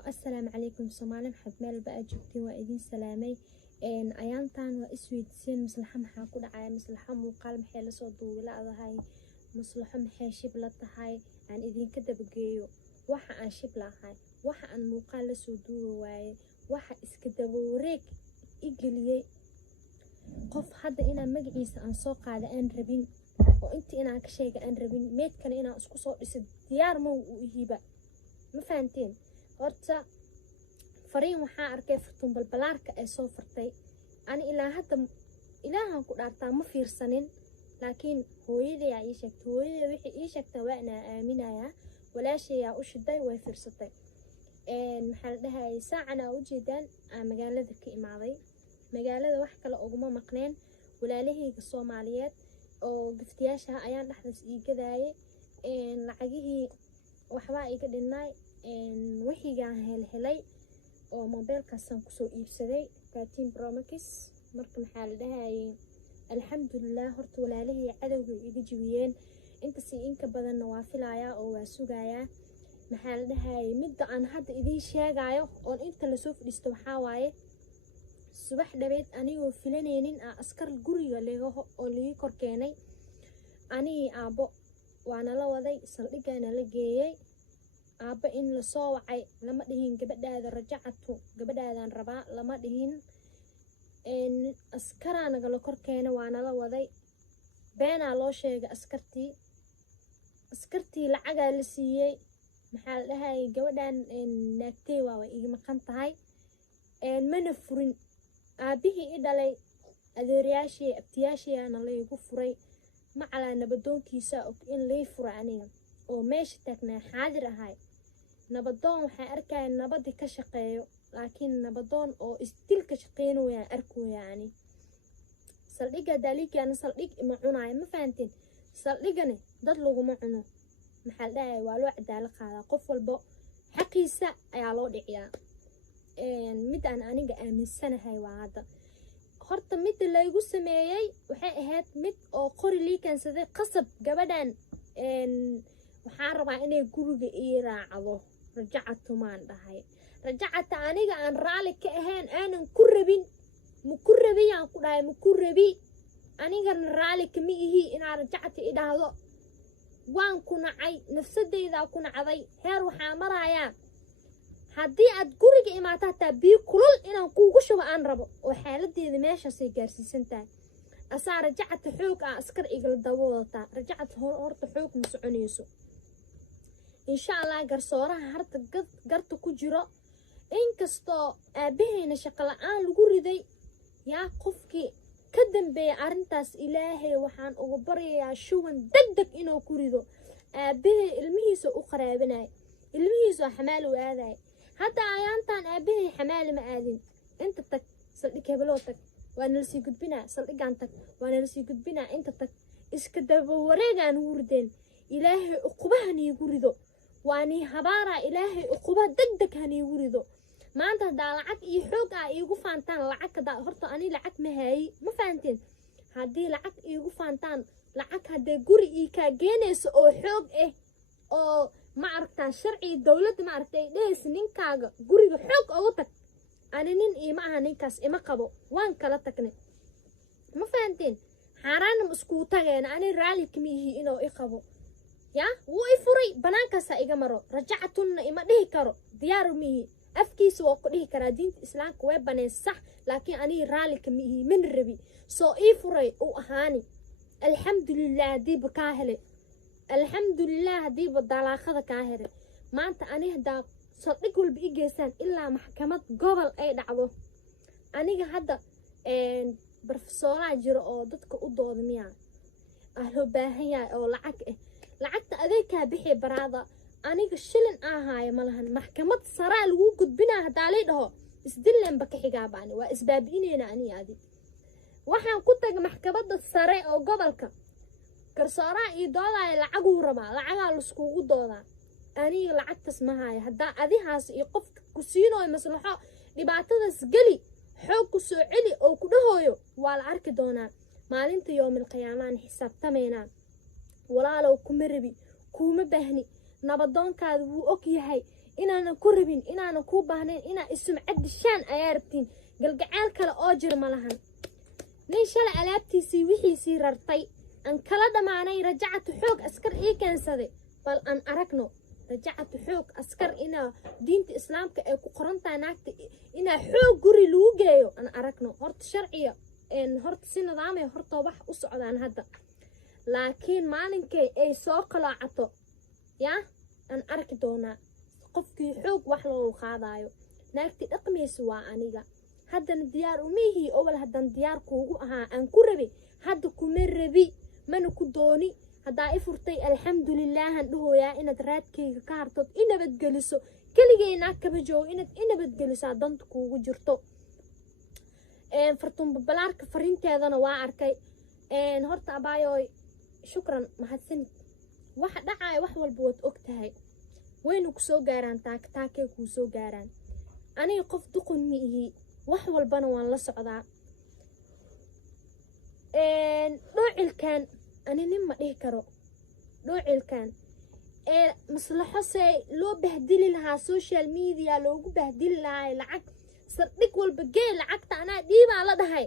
السلام عليكم سومالي محب ميل بقى جبتين وإدين سلامي أيانتان وإسويدسين مصلحة محا كود عايا مصلحة موقال محي لسو دوغلا أضهاي مصلحة محي شبلتهاي عن إدين كده بقيو waxa aan shib lahay waxa aan muuqaal la soo duubo waaye waxa iska dabooreg igeliyay qof hadda ina magaciisa aan soo qaada aan rabin oo intii ina ka sheega aan rabin meed kale ina isku soo dhisay diyaar ma uu hiba ma fahanteen horta fariin waxa arkay furtun balbalaarka ay soo furtay ani ilaa hadda ilaahan ku dhaartaa ma fiirsanin laakiin hooyaday ay sheegtay hooyaday wixii ii sheegtay waa inaan aaminayaa ولا شيء أوشدي ويفرصتي محل ده ساعنا وجدان مجال ذكي معي مجال ذا وحكي لأجمع مقنين ولا له الصوماليات أو قفتياشها أيام نحدث كذاي لعجيه وحواء كده الناي وحي جاه الهلي أو موبايل كسر كسر يبصري 13 برامكس مركم محل ده الحمد لله هرت ولا له عدو يجيبين inta si inka badan waa filaaya oo waa sugaaya maxaa la dhahay midda aan hadda idin sheegayo oo inta la soo fadhiisto waxa waaye subax dhabeed anigoo filanaynin askar guriga leeyahay oo lii kor keenay ani aabo waana la waday saldhigana la geeyay aabo in la soo wacay lama dhihin gabadhaada rajacatu gabadhaadan rabaa lama dhihin askaraana la kor keenay waana la waday beena loo sheegay askartii lacaga la siiyay maxaa la dhahay gabadhan naagtay waa iga maqan tahay mana furin aabihii i dhalay adeeryaashii abtiyaashiina la igu furay macala nabadoonkiisa in la furay aniga oo meesha taagnaa xaadir ahay nabadoon waxa arkay nabadi ka shaqeeyo laakiin nabadoon oo istil ka shaqeynaya arkoyaani saldhiga daliikan saldhig ima cunaay ma fahanteen saldhigani dad lagu ma cuno maxal dhaay waa loo cadaalad qaadaa qof walba xaqiisa ayaa loo dhiciyaa mid aan aniga aaminsanahay waa hadda horta mid la igu sameeyay waxay ahayd mid oo qori liikansaday qasab gabadhan waxaan rabaa inay guriga ii raacdo rajacatu maan dhahay rajacata aniga aan raali ka ahayn aanan ku rabin mukurabiyaan ku dhahay mukurabi aniga raali kama ihi inaan rajacta i dhahdo waan ku nacay nafsadeyda ku nacday heer waxaa marayaa haddii aad guriga imaato hataa biyo kulul inaan kuugu shubo aan rabo oo xaaladeeda meeshaasay gaarsiisan tahay asaa rajacta xoog askar igala daboolataa rajacta horta xoog ma soconayso insha allah garsooraha harta garta ku jiro inkastoo aabahayna shaqo la-aan lagu riday yaa qofkii ka dambeeya arrintaas ilaahay waxaan ugu baryayaa shuban degdeg inuu ku rido aabahay ilmihiisa u qaraabinay ilmihiisa xamaal u aaday hadda ayaantan aabahay xamaal ma aadin inta tag saldhig hebelo tag waana la sii gudbinaa saldhigan tag waana la sii gudbinaa inta tag iska daba wareegaan wurdeen ilaahay uqubahan iigu rido waani habaara ilaahay uquba degdeg han iigu rido maanta hadaa lacag iyo xoog iigu faantaan lacag kada horta ani lacag ma hayi ma fahanteen haddii lacag iigu faantaan lacag haddee guri ii kaa geenayso oo xoog oo ma aragtaa sharci dowladda ma aragtay dhees ninkaaga guriga xoog ugu tag ani nin iima aha ninkaas ima qabo waan kala tagnay ma fahanteen xaaraanam iskugu tageena ani raali kama ihi inuu i qabo yaa wuu i furay banaankaasa iga maro rajacatunna ima dhihi karo diyaaru mihi afkiisa waa ku dhihi karaa diinta islaamka way baneen sax laakiin anii raali kama ihi min rabi soo ii furay uu ahaani alxamdulilah hadiiba kaa helay alxamdulilah hadiiba dalaaqada kaa helay maanta ani haddaa saldhig walba i geysaan ilaa maxkamad gobol ay dhacdo aniga hadda barfasooraa jiro oo dadka u dooda miyaa loo baahan yahay oo lacag lacagta adeegkaa bixi baraada aniga shilin ahaayo malahan maxkamad saraa lagu gudbinaa hadaa lay dhaho isdillenba ka xigaabani waa isbaabi'inayna ani adi waxaan ku tag maxkamadda sare oo gobolka garsooraha iyo doodaya lacaguu rabaa lacagaa laiskugu doodaa aniga lacagtas ma haayo haddaa adihaas iyo qofka ku siinooyo maslaxo dhibaatadaas geli xoog ku soo celi oo ku dhahooyo waa la arki doonaa maalinta yoomil qiyaamaan xisaabtamaynaa walaalow kuma rabi kuma baahni nabadoonkaada wuu og yahay inaanan ku rabin inaanan kuu baahnayn inaa isumcad dishaan ayaa rabtiin galgacaal kale oo jir ma lahan nin shalay alaabtiisii wixiisii rartay aan kala dhamaanay rajacatu xoog askar ii keensaday bal aan aragno rajacatu xoog askar inaa diinta islaamka ay ku qorantahay naagta inaa xoog guri lagu geeyo aan aragno horta sharciya horta si nidaamay horta wax u socdaan hadda laakiin maalinkay ay soo qalaacato yaa aan arki doonaa qofkii xoog wax loo qaadayo naagti dhaqmaysa waa aniga haddana diyaar umihii awal haddan diyaar kuugu ahaa aan ku rabi hadda kuma rabi mana ku dooni haddaa i furtay alxamdulilaahan dhahooyaa inaad raadkayga ka hartood i nabadgeliso keligay naag kama joogo inaad i nabadgelisaa danta kuugu jirto fartuun babalaarka fariinteedana waa arkay horta abaayooy shukran mahadsanid waxa dhacaya wax walba waad og tahay wayna ku soo gaaraan taakay kuu soo gaaraan aniga qof duqun ma ihi wax walbana waan la socdaa dhoocilkan ani nin ma dhihi karo dhoocilkan maslaxo see loo bahdili lahaa social media loogu bahdili lahaa lacag saldhig walba gee lacagta anaa dhiibaa la dhahay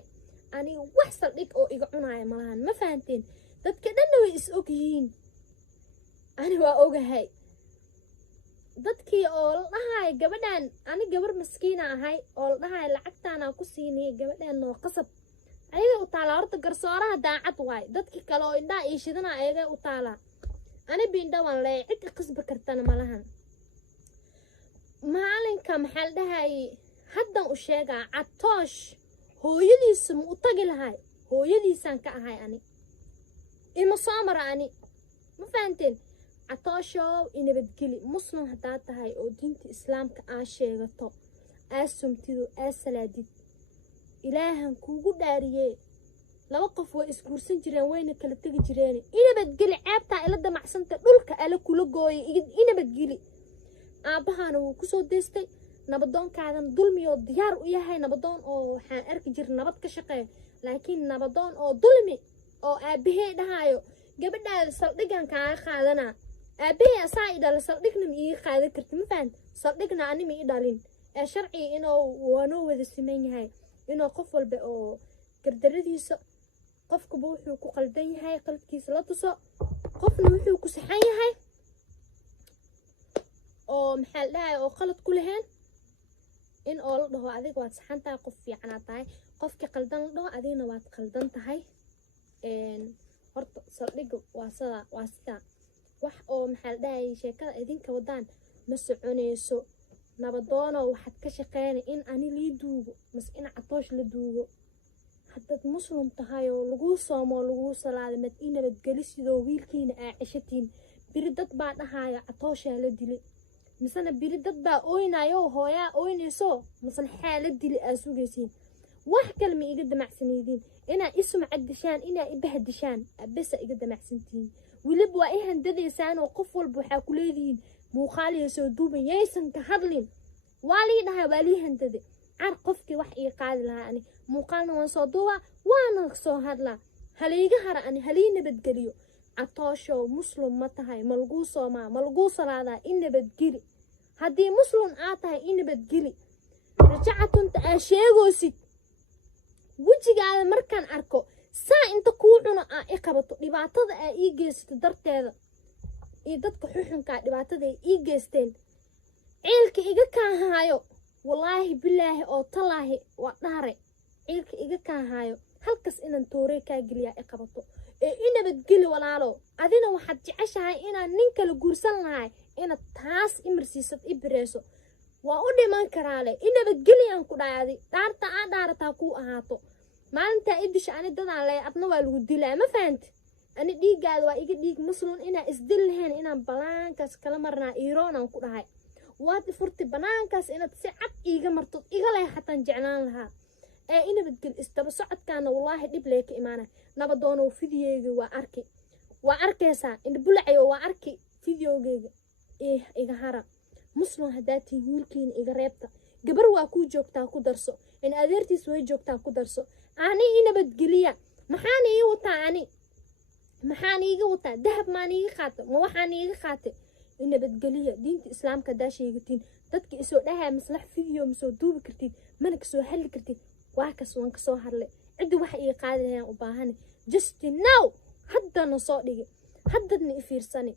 aniga wax saldhig oo iga cunaya malahan ma fahanteen dadka dhanna way is og yihiin ani waa ogahay dadkii oo la dhahay gabadhan ani gabar maskiina ahay oo la dhahay lacagtaana ku siinay gabadhan noo qasab ayaga u taala horta garsooraha daacad waay dadkii kale oo indhaa ii shidana ayaga u taala ani biindha waan leeyahay cid qasbi kartana malahan maalinka maxaa la dhahay haddan u sheegaa catoosh hooyadiisa ma u tagi lahay hooyadiisaan ka ahay ani ima soo mara ani ma fahanteen catooshow inabadgeli muslim haddaa tahay oo diinta islaamka aa sheegato aa sumtido aa salaadid ilaahan kuugu dhaariyee laba qof way isguursan jireen wayna kala tegi jireen inabadgeli ceebtaa ila damacsanta dhulka ala kula gooyay inabadgeli aabbahaana wuu kusoo deystay nabadoonkaadan dulmiyoo diyaar u yahay nabadoon oo waxaan arki jira nabad ka shaqeeyo laakiin nabadoon oo dulmi oo aabahee dhahaayo gabadhaada saldhigan kaaga qaadanaa aabahee asaa i dhala saldhigna ma iiga qaadan karti ma fahan saldhigna ani ma i dhalin ee sharciga inuu waanoo wada siman yahay inuu qof walba oo gardaradiisa qofkuba wuxuu ku qaldan yahay qaladkiisa la tuso qofna wuxuu ku saxan yahay oo maxaa la dhahay oo qalad ku lahayn in oo la dhaho adiga waad saxan tahay qof fiicanaa tahay qofkii qaldan la dhaho adigna waad qaldan tahay horta saldhiga waa sidaa wax oo maxaa la dhahay sheekada idinka wadaan ma soconayso nabadoono waxaad ka shaqeynay in ani lii duugo mas in catoosh la duugo haddaad muslim tahay oo laguu soomo laguu salaada mad i nabadgelisidoo wiilkiina aa ceshatiin biri dad baa dhahaya catooshaa la dili misena biri dad baa ooynayo hooyaa ooynayso maslaxaa la dili aa sugaysiin wax kale ma iga damacsanaydiin inaa i sumcad dishaan inaa i bahdishaan abesa iga damacsantihiin weliba waa i handadaysaan oo qof walba waxaa ku leedihiin muuqaaliya soo duuban yaysan ka hadlin waa lii dhahay waa lii handade car qofkii wax ii qaadi lahaa ani muuqaalna waan soo duubaa waana soo hadlaa haliiga hara ani halii nabadgeliyo catooshow muslim ma tahay ma laguu soomaa ma laguu salaadaa i nabadgeli haddii muslim aa tahay i nabadgeli rajacatunta aa sheegoosid wejigaada markaan arko saa inta kuu cuno aa i qabato dhibaatada aa ii geysato darteeda iyo dadka xuxunkaa dhibaatada ay ii geysteen ciilka iga kaahaayo wallaahi bilaahi oo talaahi waa dhahare ciilka iga kaahaayo halkas inaan toorey kaa geliyaa i qabato ee i nabadgeli walaalo adina waxaad jeceshahay inaan nin kala guursan lahay inaad taas imarsiisad i bireyso waa u dhiman karaale i nabadgeli aan ku dhahay adi dhaarta aa dhaarataa kuu ahaato maalintaa i disha ani dadaan leey adna waa lagu dilaa ma fahanti ani dhiiggaada waa iga dhiig muslim inaa isdil lahayn inaan banaankaas kala marnaa iiroonaan ku dhahay waad furti banaankaas inaad si cad iiga marto iga leh xataan jeclaan lahaa ee i nabadgel isdaba socodkaana wallaahi dhib lee ka imaana nabadoonow fideogeyga waa arkaysaa indhabulacayo waa arki fideogeyga iga hara muslim haddaa tihiin wiilkiina iga reebta gabar waa kuu joogtaa ku darso in adeertiis way joogtaa ku darso ani i nabadgeliya maxaan ii wataa ani maxaan iiga wataa dahab maan iiga qaata ma waxaan iiga qaatay nabadgeliya diinta islaamka daa sheegatiin dadka isoo dhahaa maslax video masoo duubi kartid mana kasoo hadli kartid waa kas waan kasoo hadlay ciddi waxa ii qaadi lahayaan u baahan just now haddana soo dhigi haddadna i fiirsani